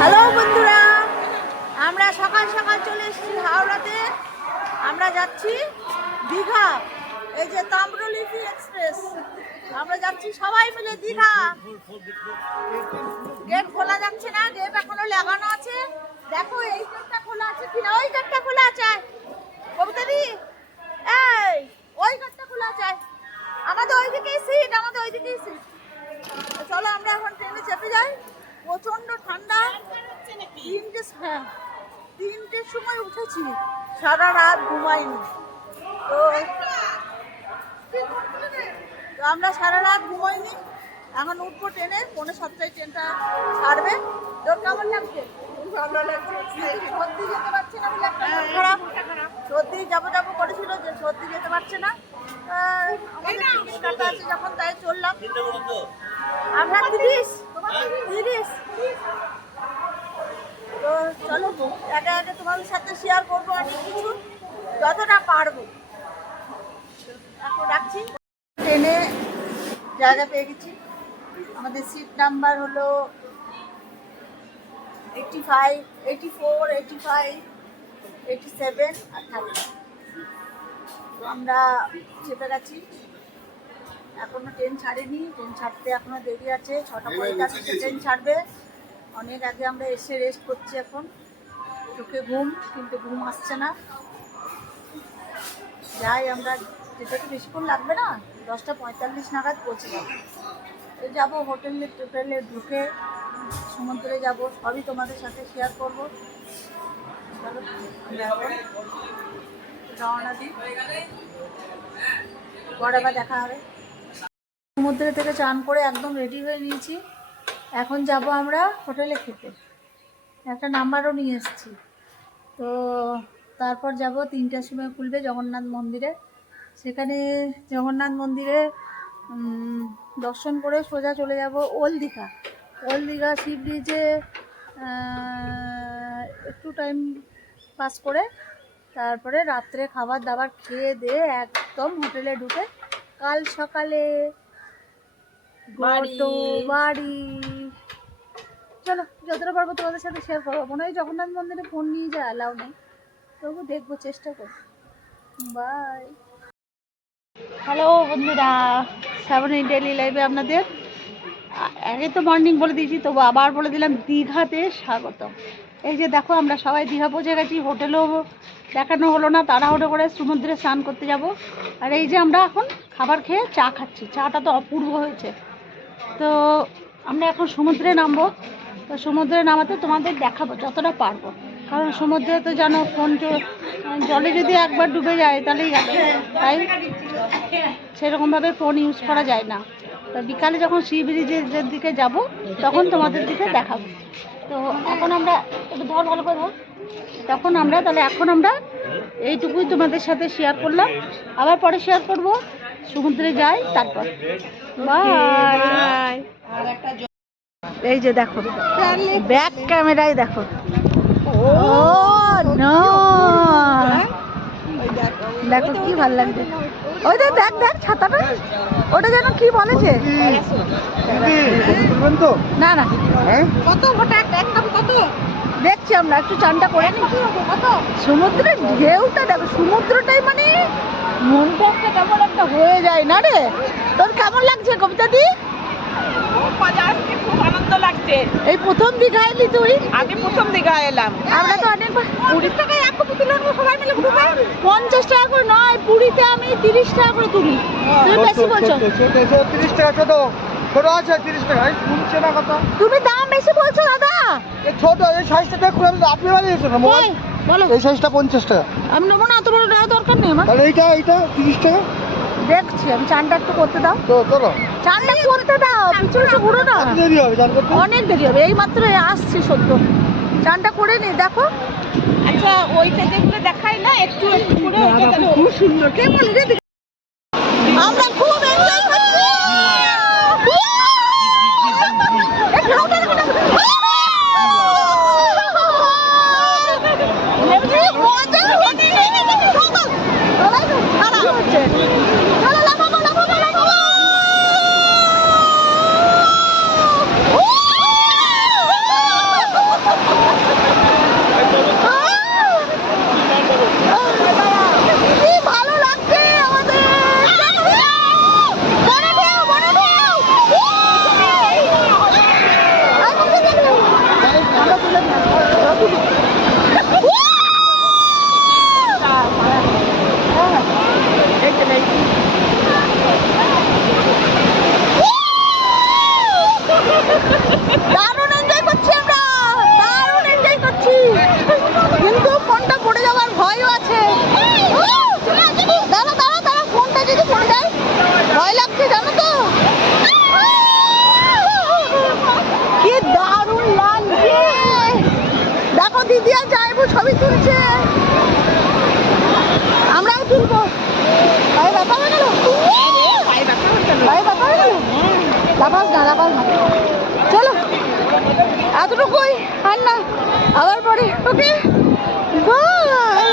Hello বন্ধুরা, আমরা সকাল সকাল চলে এসেছি হাওড়াতে। আমরা যাচ্ছি দীঘা, এই যে তাম্রলিপি এক্সপ্রেস। আমরা যাচ্ছি সবাই মিলে দীঘা। গেট খোলা যাচ্ছে না গেট এখনও লাগানো আছে। দেখো, এই গেটটা খোলা আছে কিনা? ওই গেটটা খোলা আছে। কবিতা দি এই, ওই গেটটা খোলা আছে। আমাদের ওইদিকেই সিট আমাদের ওইদিকেই সিট চলো, আমরা এখন ট্রেনে চেপে যাই। প্রচণ্ড ঠান্ডা। তিনটে হ্যাঁ তিনটের সময় উঠেছি। সারা রাত ঘুমাইনি। তো আমরা সারা রাত ঘুমাইনি। এখন উঠবো ট্রেনে পৌনে সাতটায় ট্রেনটা ছাড়বে। তোর কেমন লাগছে? ভালো লাগছে। সর্দি যেতে পারছে না? বলে খারাপ। সর্দি যাব যাব করেছিল যে সর্দি যেতে পারছে না। আমাদের টিকিট কাটা আছে যখন তাই চললাম। আমরা তিরিশ। তিরিশ তো চলো, একে একে তোমাদের সাথে শেয়ার করব অনেক কিছু, যতটা পারব। এখন রাখছি। ট্রেনে জায়গা পেয়ে গেছি। আমাদের সিট নাম্বার হলো eighty five eighty four eighty five eighty seven আর থার্টি তো আমরা চেপে গেছি। এখনও ট্রেন ছাড়েনি ট্রেন ছাড়তে এখনও দেরি আছে ছটা পঁয়তাল্লিশে ট্রেন ছাড়বে। অনেক আগে আমরা এসে রেস্ট করছি এখন। চোখে ঘুম কিন্তু ঘুম আসছে না। যাই আমরা যেতে তো বেশিক্ষণ লাগবে না? দশটা পঁয়তাল্লিশ নাগাদ পৌঁছে যাব। তো যাব হোটেলে টোটেলে ঢুকে সমুদ্রে যাব। সবই তোমাদের সাথে শেয়ার করব। চলো রওনা দিই। পরে আবার দেখা হবে। সমুদ্র থেকে চান করে একদম রেডি হয়ে নিয়েছি। এখন যাব আমরা হোটেলে খেতে। একটা নাম্বারও নিয়ে এসেছি। তো তারপর যাব তিনটার সময় খুলবে জগন্নাথ মন্দিরে। সেখানে জগন্নাথ মন্দিরে দর্শন করে সোজা চলে যাব ওল দীঘা। ওল দীঘা সি ব্রিজে একটু টাইম পাস করে তারপরে রাত্রে খাবার দাবার খেয়ে দিয়ে একদম হোটেলে ঢুকে কাল সকালে বাড়ি। চলো যতটা পারব তোমাদের সাথে শেয়ার করব। মনে হয় জগন্নাথ মন্দিরে ফোন নিয়ে যায় অ্যালাউ নেই। তবু দেখব চেষ্টা করব। বাই হ্যালো বন্ধুরা সেভেন ডেলি লাইভে আপনাদের। আগে তো মর্নিং বলে দিয়েছি তবু আবার বলে দিলাম দীঘাতে স্বাগত এই যে দেখো আমরা সবাই দীঘা পৌঁছে গেছি হোটেলও দেখানো হলো না তাড়াহুড়ো করে সমুদ্রে স্নান করতে যাব। আর এই যে আমরা এখন খাবার খেয়ে চা খাচ্ছি। চাটা তো অপূর্ব হয়েছে। তো আমরা এখন সমুদ্রে নামবো। তো সমুদ্রে নামাতে তোমাদের দেখাবো যতটা পারব। কারণ সমুদ্রে তো জানো, ফোন জলে যদি একবার ডুবে যায় তাহলেই গেছে তাই সেরকমভাবে ফোন ইউজ করা যায় না। তো বিকালে যখন সি ব্রিজের দিকে যাব, তখন তোমাদের দিকে দেখাবো। তো এখন আমরা একটু ধর ভালো করে ধর। তখন আমরা, তাহলে এখন আমরা এইটুকুই তোমাদের সাথে শেয়ার করলাম। আবার পরে শেয়ার করব। সমুদ্রে যাই তারপর। বাই। এই যে দেখো ব্যাক ক্যামেরায় দেখো। ও নো দেখো কি ভালো লাগছে। ওই দেখ দেখ দেখ ছাতাটা। ওটা যেন কি বলেছে না না। কত গোটা একটা এক কাপ কত? দেখছি আমরা একটু চানটা করে নি সমুদ্রের ঢেউটা দেখো সমুদ্রটাই মানে মনটা একটা হয়ে যায় না রে? তোর কেমন লাগছে কবিতা দি? খুব আনন্দ লাগছে। এই প্রথম দীঘা এলি তুই? আমি প্রথম দিঘা এলাম। আমরা তো অনেকবার কুড়ি টাকায় এক কপি তুলে আনব সবাই মিলে গ্রুপে পঞ্চাশ টাকা করে নয় পুরীতে আমি তিরিশ টাকা করে তুলি। তুমি বেশি বলছো? তিরিশ টাকা ছোট। ছোট আছে তিরিশ টাকা। এই শুনছে না কথা। তুমি দাম বেশি বলছো দাদা। এই ছোট এই সাইজটা দেখুন আমি আপনি বানিয়েছো না বলো। এই সাইজটা পঞ্চাশ টাকা। আমি নেব না এত বড় নেওয়া দরকার নেই আমার। এইটা এইটা তিরিশ টাকা। দেখছি আমি চানটা একটু করতে দাও। তো চলো। চানটা করতে দাও পিছু পিছু ঘুরো না। দেরি হবে করতে। অনেক দেরি হবে এই মাত্র আসছি সত্য চানটা করে নি দেখো। আচ্ছা ওইটা যেগুলো দেখায় না একটু একটু করে ওইটা খুব সুন্দর। কে বলে রে? আমরা খুব এনজয় করছি। একটু টাকা পাবো চলো এতটুকুই আর না আবার পরে ওকে বাই